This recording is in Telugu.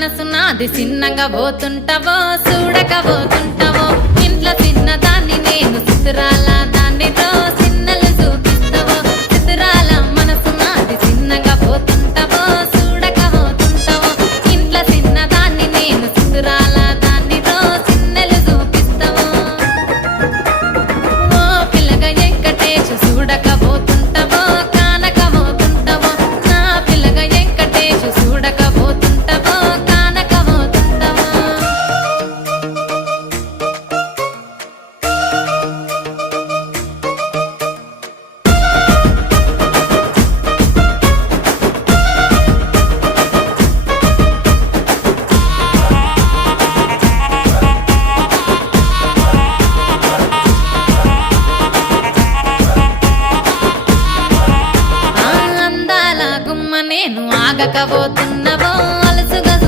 మనసు నాది చిన్నగా పోతుంటావో చూడక పోతుంటావో ఇంట్లో చిన్న దాన్ని నేను సుతురాల దాన్ని